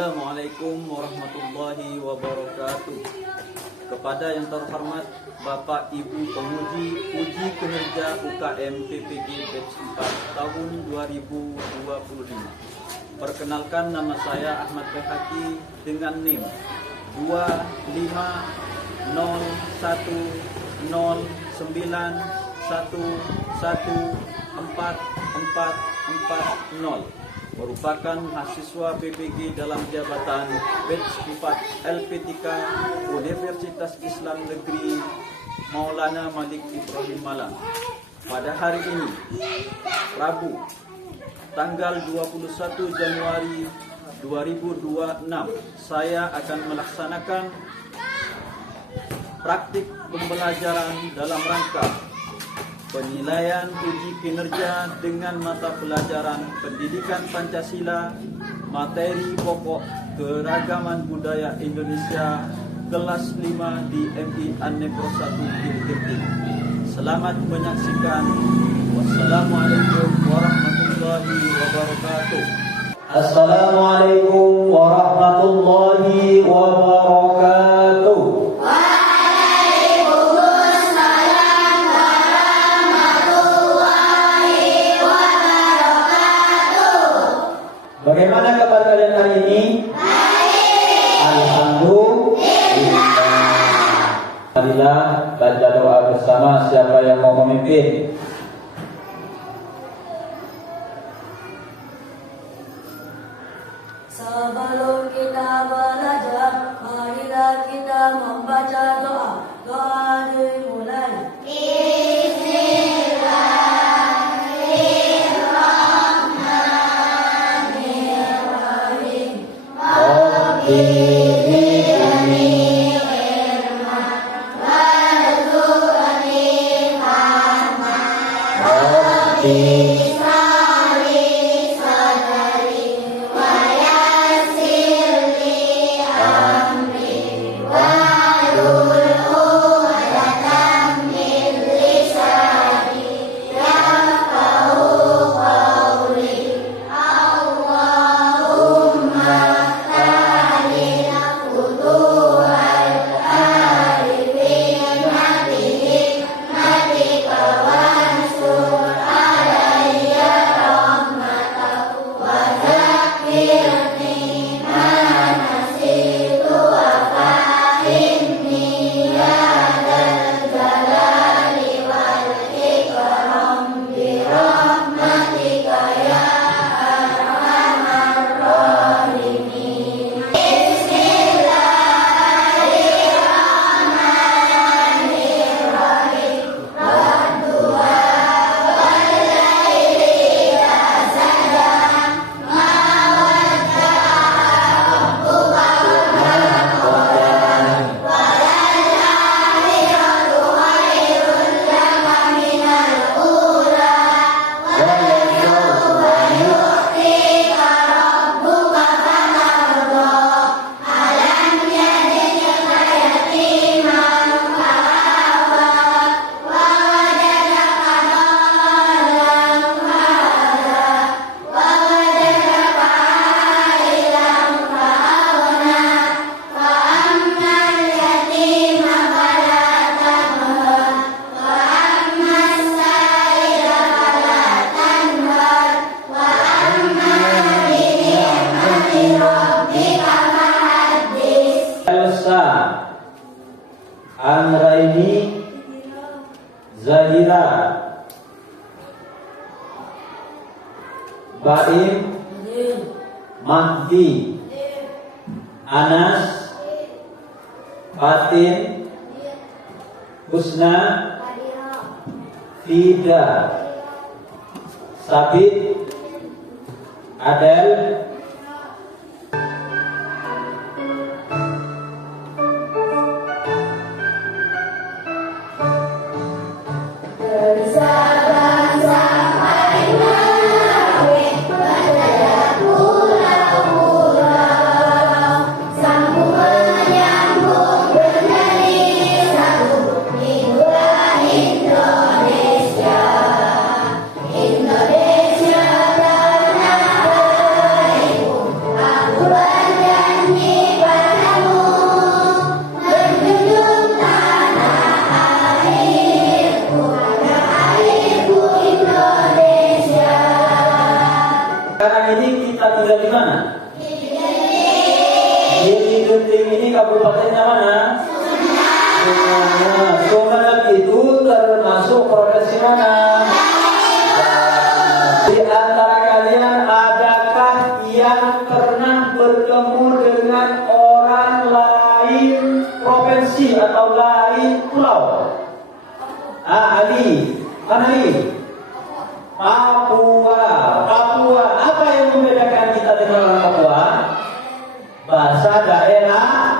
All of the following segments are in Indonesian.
Assalamualaikum warahmatullahi wabarakatuh. Kepada yang terhormat Bapak Ibu Penguji Uji Kinerja UKM PPG Batch 4 tahun 2025. Perkenalkan, nama saya Ahmad Behaki dengan NIM 25091914440, merupakan mahasiswa PPG dalam jabatan Batch 4 LP3 Universitas Islam Negeri Maulana Malik Ibrahim Malang. Pada hari ini, Rabu, tanggal 21 Januari 2026, saya akan melaksanakan praktik pembelajaran dalam rangka penilaian uji kinerja dengan mata pelajaran Pendidikan Pancasila, materi pokok Keragaman Budaya Indonesia, kelas 5 di MI Annepro 1 Tirti. Selamat menyaksikan. Wassalamualaikum warahmatullahi wabarakatuh. Assalamualaikum warahmatullahi wabarakatuh. Bagaimana kabar kalian hari ini? Baik. Alhamdulillah. Baca doa bersama. Siapa yang mau memimpin? Sebelum kita belajar, marilah kita membaca doa. Doa dimulai. Anraini Zahira, Baim Mahdi, Anas, Fatin, Husna, Fida, Sabit, Adel, Indonesia tanah Sumenep itu termasuk provinsi mana? Di antara kalian adakah yang pernah bertemu dengan orang lain provinsi atau lain pulau? Ali, mana Ali? Papua. Apa yang membedakan kita dengan orang Papua? Bahasa daerah.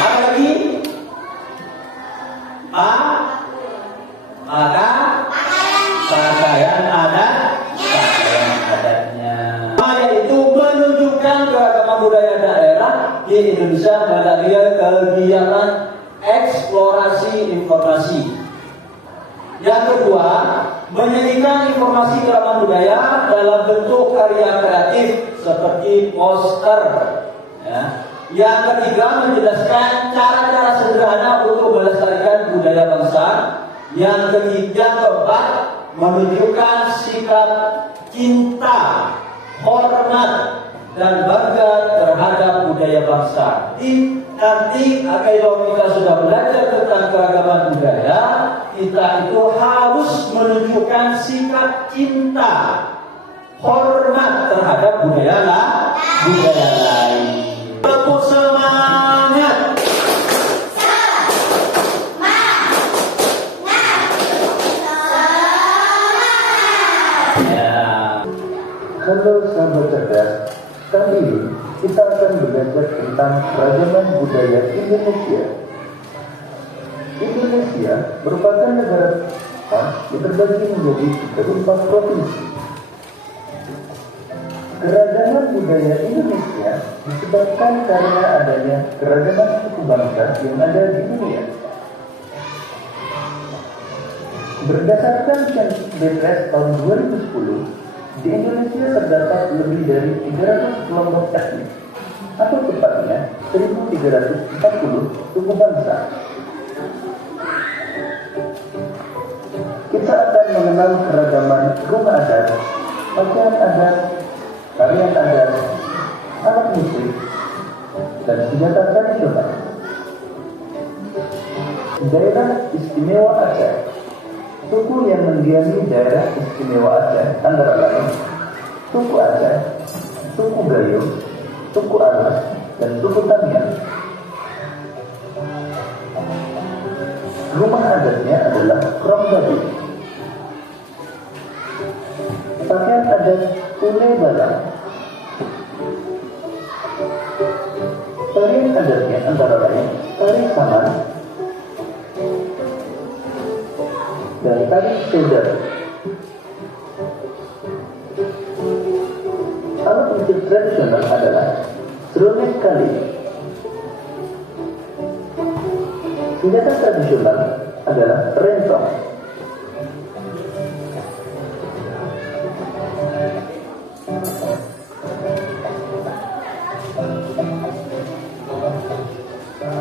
Apa lagi? Maka pakaian adatnya. Yaitu menunjukkan keragaman budaya daerah di Indonesia melalui kegiatan eksplorasi informasi. Yang kedua, menyajikan informasi keragaman budaya dalam bentuk karya kreatif seperti poster. Yang ketiga, menjelaskan cara-cara sederhana untuk melestarikan budaya bangsa. Yang keempat, menunjukkan sikap cinta, hormat, dan bangga terhadap budaya bangsa. Nanti kalau kita sudah belajar tentang keragaman budaya, kita itu harus menunjukkan sikap cinta, hormat terhadap budaya lain. Tepuk semangat. Halo sahabat cerdas, kali ini kita akan belajar tentang keragaman budaya Indonesia. Indonesia merupakan negara yang terbagi menjadi 34 provinsi. Keragaman budaya Indonesia disebabkan karena adanya keragaman suku bangsa yang ada di dunia. Berdasarkan Census BPS tahun 2010, di Indonesia terdapat lebih dari 300 kelompok etnis, atau tepatnya 1.340 suku bangsa. Kita akan mengenal keragaman rumah adat, pakaian adat, tarian adat, alat musik, dan senjata tradisional. Daerah Istimewa Aceh. Suku yang mendiami daerah Istimewa Aceh antara lain suku Aceh, suku Gayo, suku Alas, dan suku Tamiang. Rumah adatnya adalah Krong Babi. Pakaian adat Kule Balang. Tarian adatnya antara lain tari saman dan tari Seder. Alat musik tradisional adalah serunek kali. Senjata tradisional adalah rentong.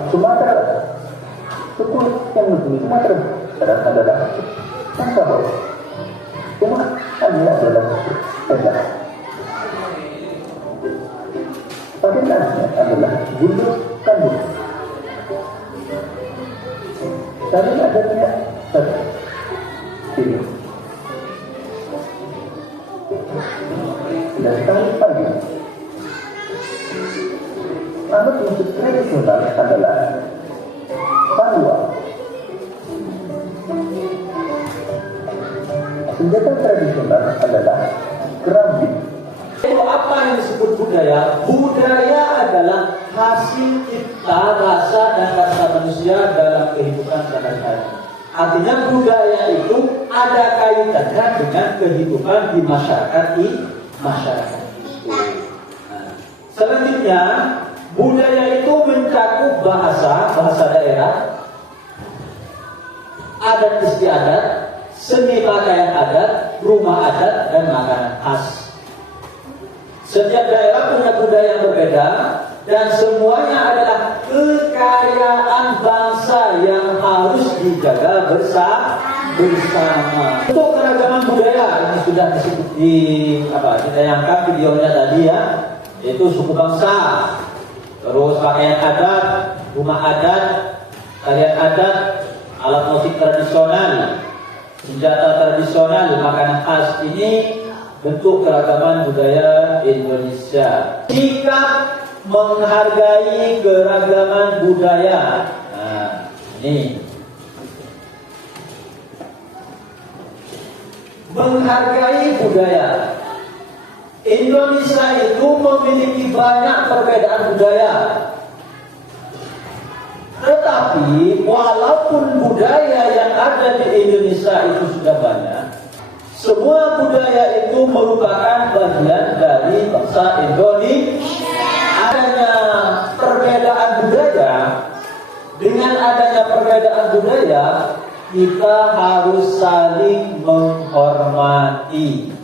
Sumatera. Suku yang menghuni Sumatera sekarang adalah Tangkabau. Umatnya adalah Pedak. Pakaiannya adalah Gundul Kandung. Tari adatnya ini. Dan tari pagi. Alat musik tradisional adalah Palua. Senjata tradisional adalah kerambi. Itu apa yang disebut budaya? Budaya adalah hasil cipta rasa dan rasa manusia dalam kehidupan sehari-hari. Artinya budaya itu ada kaitannya dengan kehidupan di masyarakat itu. Selanjutnya, budaya itu mencakup bahasa daerah, adat istiadat, seni pakaian adat, rumah adat, dan makanan khas. Setiap daerah punya budaya yang berbeda, dan semuanya adalah kekayaan bangsa yang harus dijaga bersama. Untuk keragaman budaya yang sudah disebut ditayangkan videonya tadi ya, yaitu suku bangsa, terus pakaian adat, rumah adat, tarian adat, alat musik tradisional, senjata tradisional, makanan khas ini bentuk keragaman budaya Indonesia. Sikap menghargai keragaman budaya. Nah, ini menghargai budaya. Indonesia itu memiliki banyak perbedaan budaya. Tetapi walaupun budaya yang ada di Indonesia itu sudah banyak, semua budaya itu merupakan bagian dari bangsa Indonesia. Adanya perbedaan budaya, dengan adanya perbedaan budaya, kita harus saling menghormati.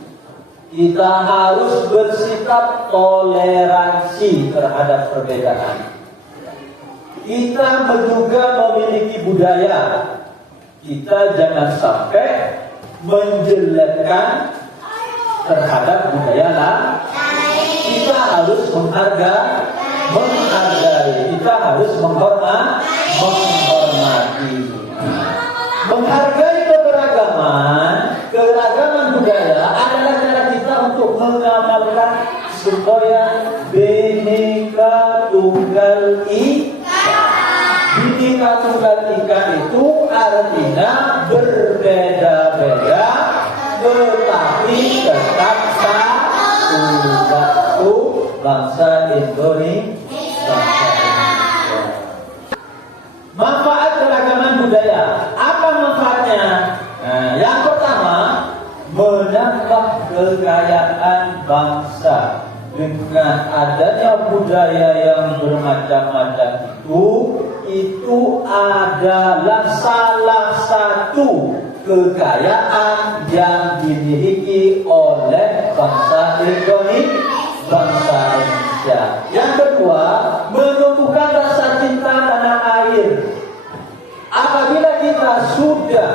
Kita harus bersikap toleransi terhadap perbedaan. Kita juga memiliki budaya. Kita jangan sampai menjelekkan terhadap budaya lain. Kita harus menghargai. Kita harus menghormati. Menghargai keragaman budaya adalah cara kita untuk mengamalkan semboyan Bhinneka Tunggal Ika. Bhinneka Tunggal Ika itu artinya berbeda-beda tetapi tetap satu bangsa Indonesia. Manfaat keragaman budaya. Apa manfaatnya? Nah, yang pertama, menambah kekayaan bangsa. Dengan adanya budaya yang bermacam-macam itu adalah salah satu kekayaan yang dimiliki oleh bangsa Indonesia. Yang kedua, menumbuhkan rasa cinta tanah air. Apabila kita sudah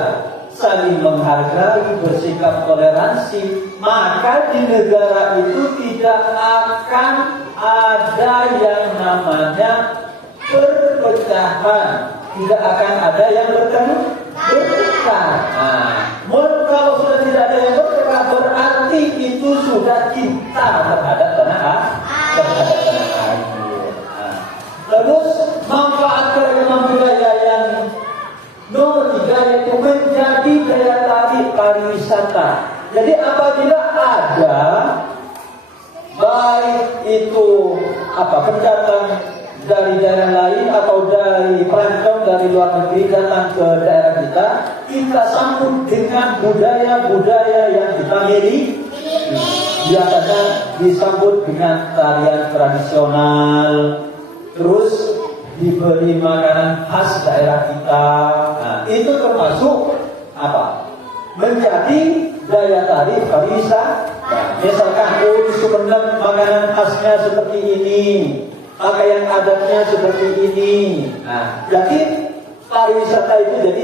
saling menghargai, bersikap toleransi, maka di negara itu tidak akan ada yang namanya perpecahan. Tidak akan ada yang bertengkar. Kalau sudah tidak ada yang bertengkar, berarti itu sudah cinta terhadap tanah air. Terus manfaat keragaman budaya yang nomor 3 yaitu menjadi daya tarik pariwisata. Jadi apabila ada baik itu pendatang dari daerah lain atau dari pelancong dari luar negeri datang ke daerah kita sambut dengan budaya-budaya yang kita miliki. Biasanya disambut dengan tarian tradisional, terus diberi makanan khas daerah kita. Nah, itu termasuk menjadi daya tarik pariwisata. Misalkan di Sumedang makanan khasnya seperti ini, pakaian adatnya seperti ini. Nah, jadi pariwisata itu jadi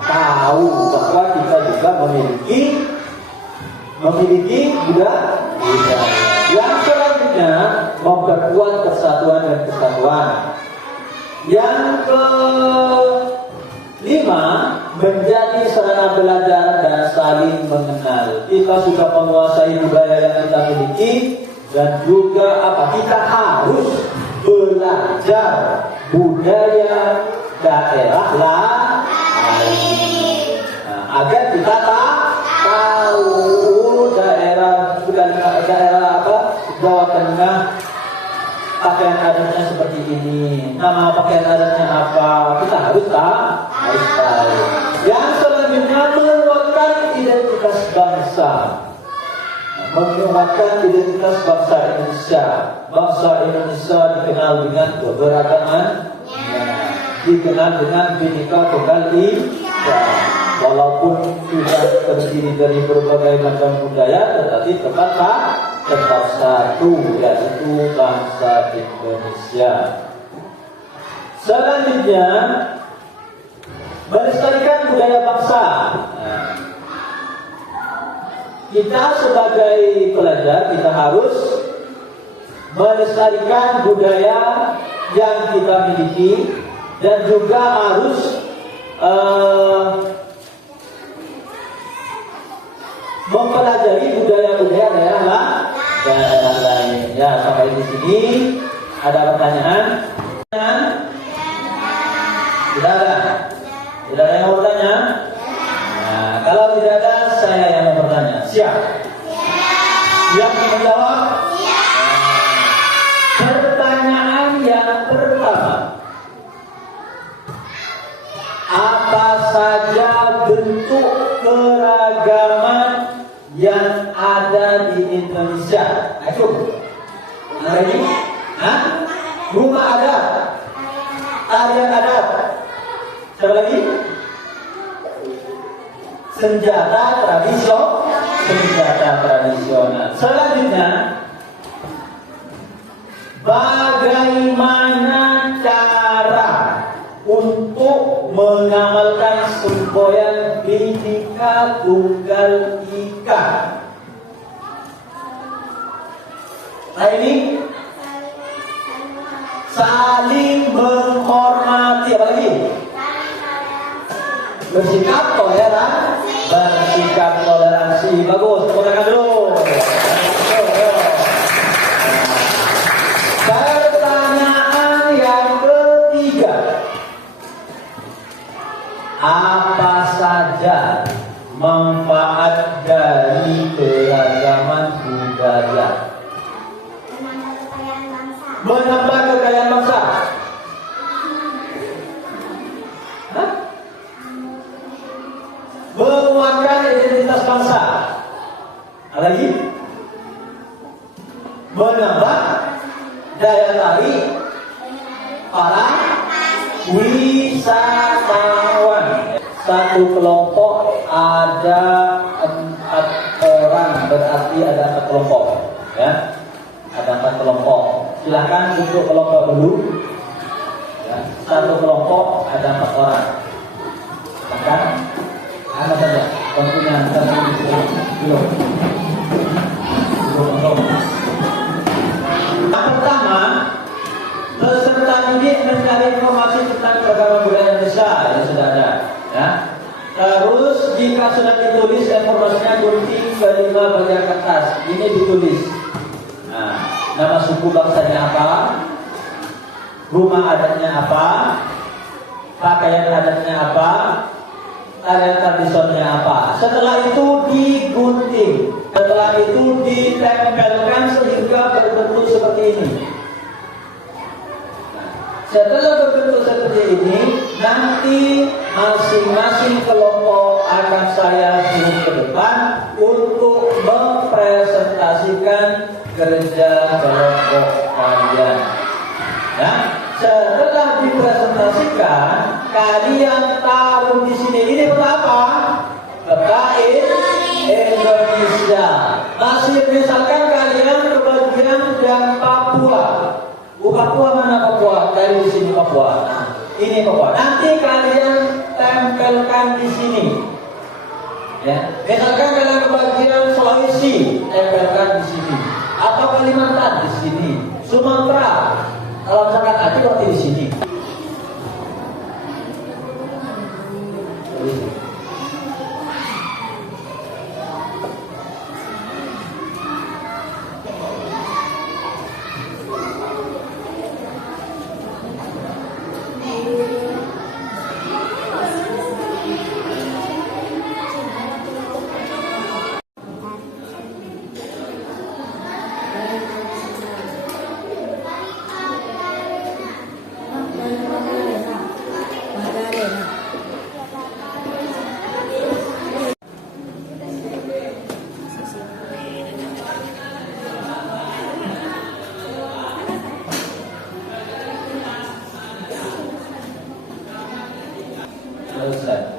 tahu bahwa kita juga memiliki budaya. Yang selanjutnya, memperkuat persatuan dan kesatuan. Yang kelima, menjadi sarana belajar dan saling mengenal. Kita sudah menguasai budaya yang kita miliki dan juga kita harus belajar budaya daerah lain. Agar kita tahu daerah Jawa Tengah pakaian adatnya seperti ini, nama pakaian adatnya apa, kita harus tahu. Yang selanjutnya, menguatkan identitas bangsa. Menguatkan identitas bangsa Indonesia. Bangsa Indonesia dikenal dengan keberagaman, dikenal dengan Bhinneka Tunggal Ika. Walaupun sudah terdiri dari berbagai macam budaya, tetapi tetap satu, yaitu bangsa Indonesia. Selanjutnya, melestarikan budaya bangsa. Kita sebagai pelajar, kita harus melestarikan budaya yang kita miliki. dan juga harus mempelajari budaya-budaya daerah lain. Ya, sampai di sini ada pertanyaan? Tidak ada. Tidak ada yang mau bertanya? Nah, kalau tidak ada, saya yang mau bertanya. Siap? Siap menjawab? Pertanyaan yang pertama. Apa saja bentuk keragaman yang ada di Indonesia? Ayo. Hari ini? Hah? Rumah adat. Tarian adat. Siapa lagi? Senjata tradisional. Selanjutnya, bagaimana cara untuk mengamalkan semboyan Bhinneka Tunggal Ika? Nah ini saling menghormati. Apa lagi? Bersikap toleransi. Bagus, tepuk dulu. Pertanyaan yang ketiga. Apa saja manfaat dari keragaman budaya? Menambah kekayaan bangsa. Hah? Menguatkan identitas bangsa. Apa lagi? Menambah daya tarik para wisatawan. Satu kelompok ada 4 orang, berarti ada 4 kelompok. Ya, ada 4 kelompok. Silahkan untuk kelompok dulu. Ya, satu kelompok ada 4 orang. Silahkan. Ada saja. Tentunya belum. Yang pertama, peserta didik mencari informasi tentang keragaman budaya Indonesia yang sudah ada. Ya. Terus jika sudah ditulis informasinya gunting kelima bagian kertas. Ini ditulis. Nah, nama suku bangsanya apa? Rumah adatnya apa? Pakaian adatnya apa? Tarian tradisionalnya apa? Setelah itu digunting. Setelah itu ditempelkan sehingga berbentuk seperti ini. Setelah berbentuk seperti ini, nanti masing-masing kelompok akan saya suruh ke depan untuk mempresentasikan kerja kelompok kalian. Ya, setelah dipresentasikan, kalian taruh di sini. Ini apa? Peta Indonesia. Masih misalkan kalian kebagian dan Papua. Papua mana Papua? Dari di sini Papua. Nah, ini Papua. Nanti kalian tempelkan di sini. Ya, misalkan kalian kebagian Sulawesi, tempelkan di sini. Atau Kalimantan di sini. Sumatera. Kalau misalkan ada berarti di sini. Selesai.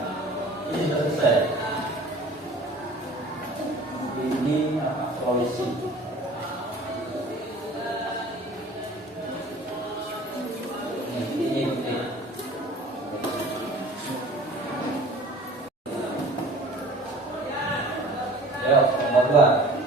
Ini selesai. Ini polisi. Ini. Ya, nomor 2.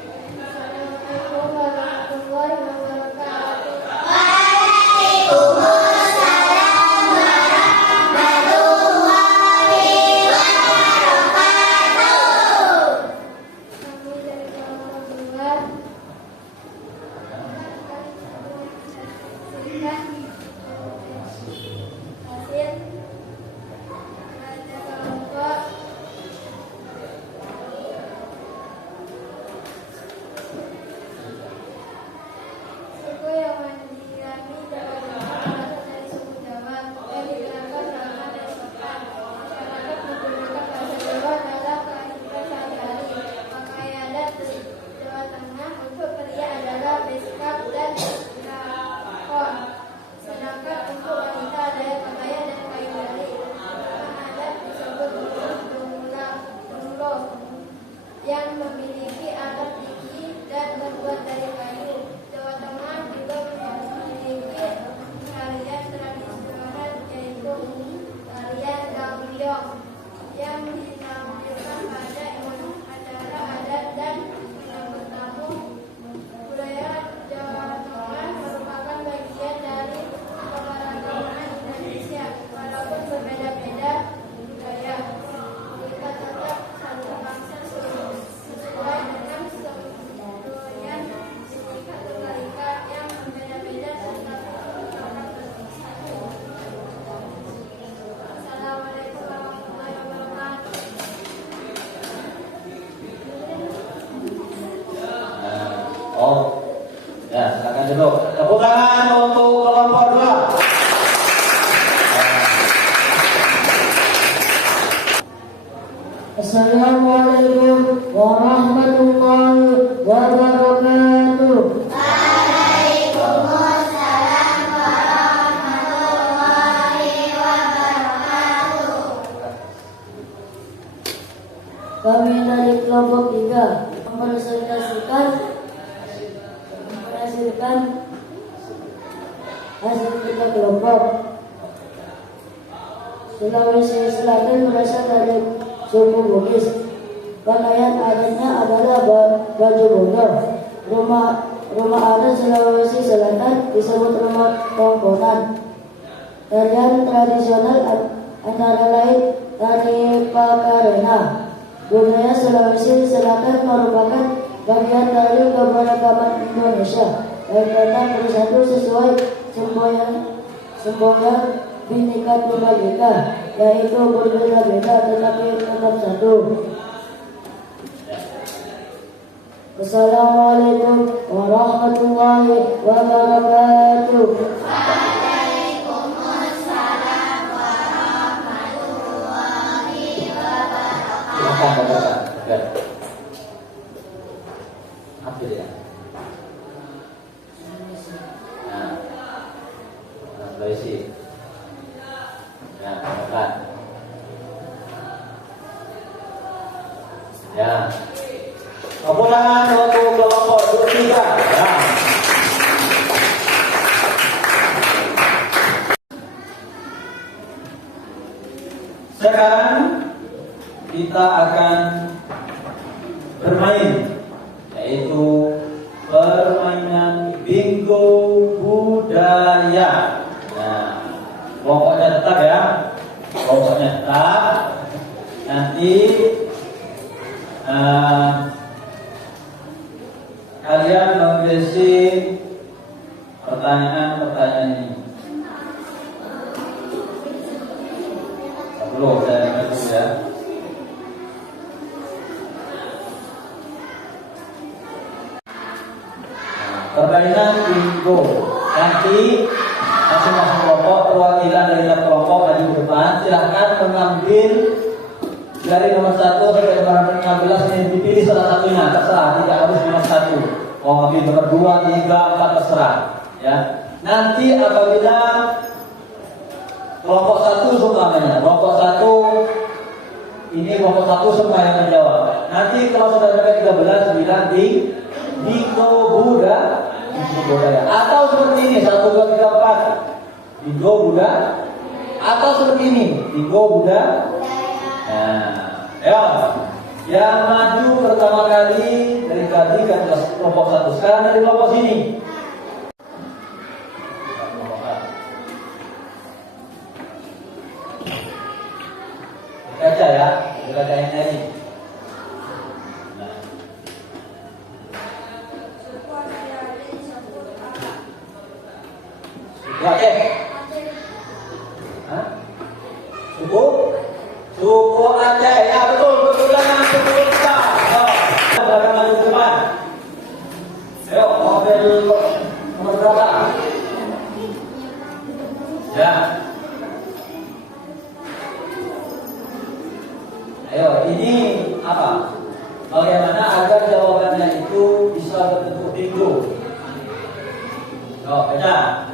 yang ditampilkan pada acara adat dan menyambut tamu. Budaya Jawa Tengah merupakan bagian dari keberagaman Indonesia. Walaupun berbeda-beda budaya, kita tetap satu bangsa sesuai dengan semboyan Bhinneka Tunggal Ika yang berbeda-beda tetap bersatu. Assalamualaikum warahmatullahi wabarakatuh. Oh, ya silakan duduk. Tepuk tangan untuk kelompok 2. Assalamualaikum warahmatullahi wabarakatuh. Kami dari kelompok 3 mempresentasikan hasil kerja kelompok. Sulawesi Selatan berasal dari suku Bugis. Pakaian adatnya adalah baju bondo. Rumah adat Sulawesi Selatan disebut rumah tongkonan. Tarian tradisional antara lain tari Pakarena. Budaya Sulawesi Selatan merupakan bagian dari keberagaman Indonesia yang datang bersatu sesuai semboyan Bhinneka Tunggal Ika, yaitu berbeda-beda tetapi tetap satu. Assalamualaikum warahmatullahi wabarakatuh. Silakan bapak. Ambil ya. Nah, Sulawesi. Ya, bapak. Ya. Tepuk tangan untuk kelompok 3. Ya. Sekarang kita akan bermain, yaitu permainan bingo budaya. Nah, pokoknya tetap ya, pokoknya tetap. Nanti kalian mengisi pertanyaan-pertanyaan ini. Belum saya dulu ya. Permainan bingo. Nanti masing-masing kelompok, perwakilan dari tiap kelompok maju ke depan. Silahkan mengambil dari nomor 1 sampai nomor 15 ini, dipilih salah satunya, terserah, tidak harus nomor 1. Mau ambil nomor 2, 3, 4 terserah. Ya. Nanti apabila kelompok 1 semuanya, kelompok 1 ini kelompok 1 semua yang menjawab. Nanti kalau sudah sampai 13 bilang di bingo budaya. Atau seperti ini 1, 2, 3, 4 bingo budaya. Atau seperti ini bingo budaya. Nah, ya. Yang maju pertama kali dari tadi kan kelompok 1. Sekarang dari kelompok sini. Kaca ya, kaca yang ini. Nah. Suku Aceh. Hah? Suku Aceh. Ya betul, kebetulan yang suku kita. Belakang maju ke depan. Ayo, mobil nomor berapa? Ya. Ayo, ini apa? Bagaimana agar jawabannya itu bisa berbentuk bingo? Oh, baca.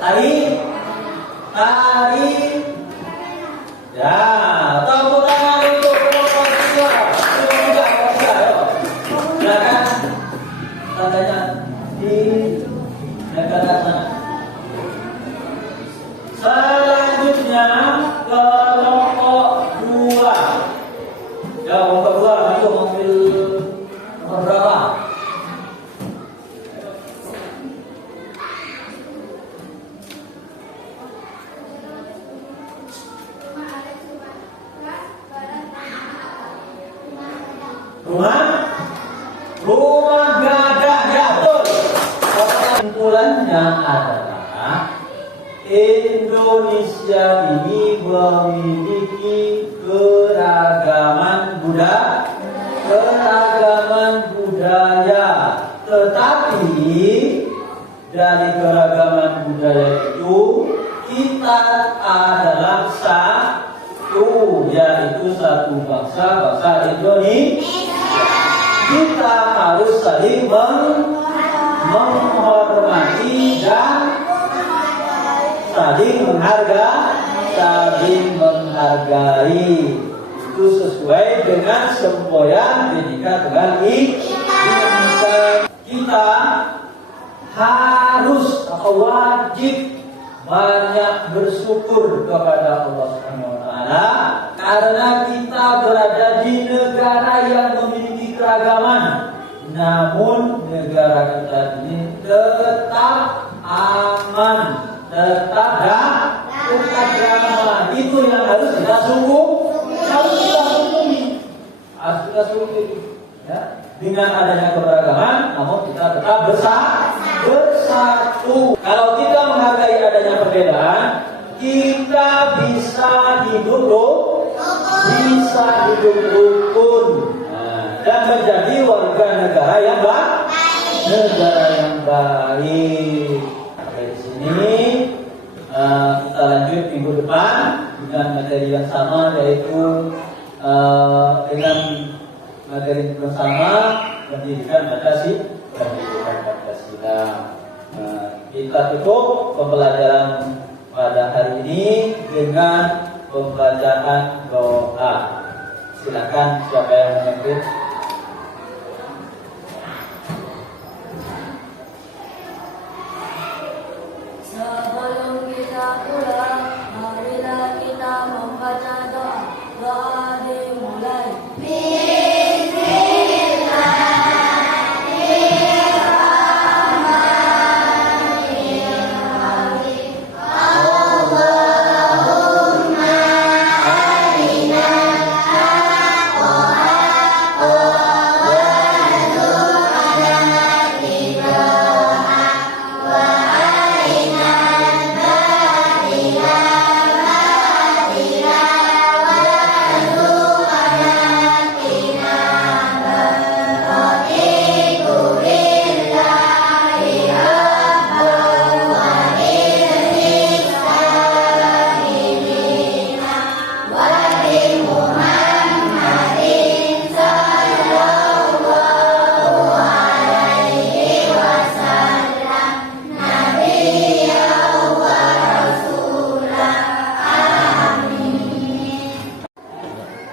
Tari. Ya, tepuk tangan untuk kelompok 2. Ayo. Silakan. Tandanya di Kesimpulannya adalah Indonesia ini memiliki keragaman budaya, tetapi dari keragaman budaya itu kita adalah satu, yaitu satu bangsa Indonesia. Kita harus saling menghormati dan saling menghargai. Itu sesuai dengan semboyan Bhinneka Tunggal Ika. Kita harus atau wajib banyak bersyukur kepada Allah Subhanahu wa taala karena kita berada di negara yang memiliki keragaman. Namun negara kita ini tetap aman, tetap damai. Itu yang harus kita syukuri. Ya. Dengan adanya keberagaman, namun kita tetap bersatu. Kalau kita menghargai adanya perbedaan, kita bisa hidup rukun dan menjadi warga negara yang baik. Sampai di sini kita lanjut minggu depan dengan materi yang sama, yaitu dengan materi bersama pendidikan Pancasila. Kita tutup pembelajaran pada hari ini dengan pembacaan doa. Silakan siapa yang memimpin. Sebelum kita pulang, marilah kita membaca doa. Doa dimulai.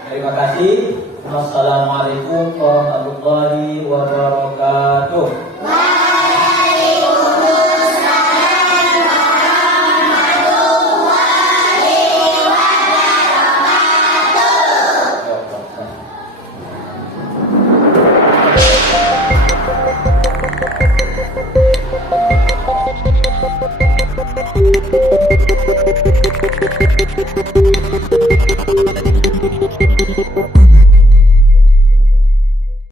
Terima kasih. Wassalamualaikum warahmatullahi wabarakatuh.